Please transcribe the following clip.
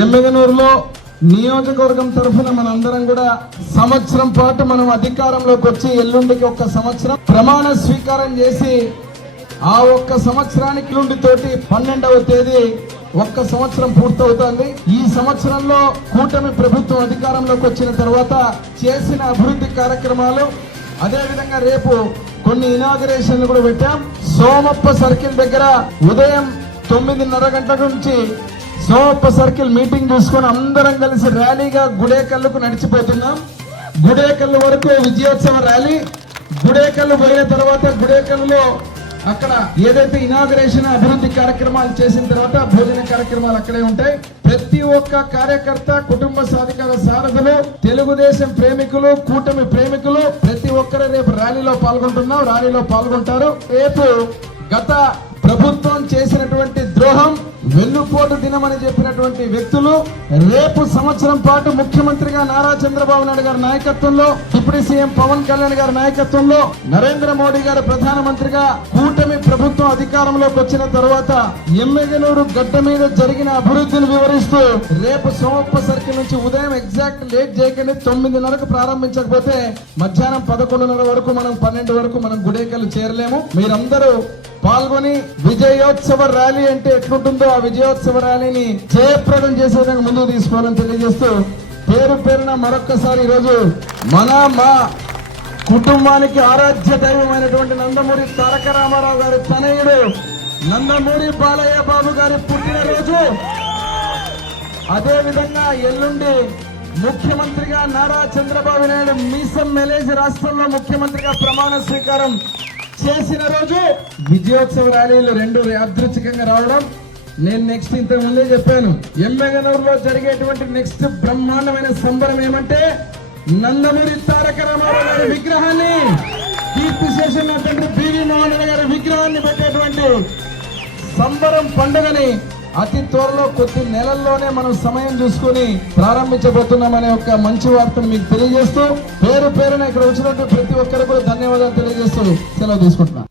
ఎమ్మెగనూరులో నియోజకవర్గం తరఫున మనందరం కూడా సంవత్సరం పాటు మనం అధికారంలోకి వచ్చి ఎల్లుండికి ఒక్క సంవత్సరం ప్రమాణ స్వీకారం చేసి ఆ ఒక్క సంవత్సరానికి నుండి తోటి పన్నెండవ తేదీ ఒక్క సంవత్సరం పూర్తవుతోంది. ఈ సంవత్సరంలో కూటమి ప్రభుత్వం అధికారంలోకి వచ్చిన తర్వాత చేసిన అభివృద్ధి కార్యక్రమాలు అదేవిధంగా రేపు కొన్ని ఇనాగరేషన్లు కూడా పెట్టాం. సోమప్ప సర్కిల్ దగ్గర ఉదయం తొమ్మిదిన్నర గంటల నుంచి సోమప్ప సర్కిల్ మీటింగ్ చూసుకొని అందరం కలిసి ర్యాలీగా గుడేకల్లుకు నడిచిపోతున్నాం. గుడేకల్లు వరకు విజయోత్సవ ర్యాలీ. గుడేకల్లు పోయిన తర్వాత గుడేకల్లులో అక్కడ ఏదైతే ఇనాగరేషన్ అభివృద్ధి కార్యక్రమాలు చేసిన తర్వాత భోజన కార్యక్రమాలు అక్కడే ఉంటాయి. ప్రతి ఒక్క కార్యకర్త కుటుంబ సాధికార సారథులు తెలుగుదేశం ప్రేమికులు కూటమి ప్రేమికులు ప్రతి ఒక్కరు రేపు ర్యాలీలో పాల్గొంటున్నాం. ర్యాలీలో పాల్గొంటారు. రేపు గత ప్రభుత్వం చేసినటువంటి ద్రోహం వెన్నుపోటు దినమని చెప్పినటువంటి వ్యక్తులు రేపు సంవత్సరం పాటు ముఖ్యమంత్రిగా నారా చంద్రబాబు నాయుడు గారి నాయకత్వంలో డిప్యూటీ సీఎం పవన్ కళ్యాణ్ గారి నాయకత్వంలో నరేంద్ర మోడీ గారు ప్రధానమంత్రిగా కూటమి ప్రభుత్వం అధికారంలోకి వచ్చిన తర్వాత ఎమ్మెగనూరు గడ్డ మీద జరిగిన అభివృద్ధిని వివరిస్తూ రేపు సోమప్ప సర్కిల్ నుంచి ఉదయం ఎగ్జాక్ట్ లేట్ చేయకండి తొమ్మిదిన్నరకు ప్రారంభించకపోతే మధ్యాహ్నం పదకొండున్నర వరకు మనం పన్నెండు వరకు మనం గుడేకలు చేరలేము. మీరందరూ పాల్గొని విజయోత్సవ ర్యాలీ అంటే ఎట్లుంటుందో ఆ విజయోత్సవ ర్యాలీని జయప్రదం చేసే విధంగా ముందుకు తీసుకోవాలని తెలియజేస్తూ పేరు పేరున మరొక్కసారి ఈరోజు మన మా కుటుంబానికి ఆరాధ్య దైవమైనటువంటి నందమూరి తారక రామారావు గారి తనయుడు నందమూరి బాలయ్య బాబు గారి పుట్టినరోజు. అదేవిధంగా ఎల్లుండి ముఖ్యమంత్రిగా నారా చంద్రబాబు నాయుడు మీసం మెలేజ్ రాష్ట్రంలో ముఖ్యమంత్రిగా ప్రమాణ స్వీకారం చేసిన రోజు విజయోత్సవ ర్యాలీలు రెండు యాదృచ్ఛికంగా రావడం నేను నెక్స్ట్ ఇంతకు ముందే చెప్పాను. ఎమ్మెగనూరులో జరిగేటువంటి నెక్స్ట్ బ్రహ్మాండమైన సంబరం ఏమంటే నందమూరి తారక రామారావు గారి విగ్రహాన్ని కీర్తి శేషన్ బివి మోహన్ గారి విగ్రహాన్ని పెట్టేటువంటి సంబరం పండుగని అతి త్వరలో కొద్ది నెలల్లోనే మనం సమయం చూసుకొని ప్రారంభించబోతున్నామనే ఒక మంచి వార్తను మీకు తెలియజేస్తూ పేరు పేరున ఇక్కడ వచ్చినట్టు ప్రతి ఒక్కరు కూడా ధన్యవాదాలు తెలియజేస్తూ సెలవు తీసుకుంటున్నాను.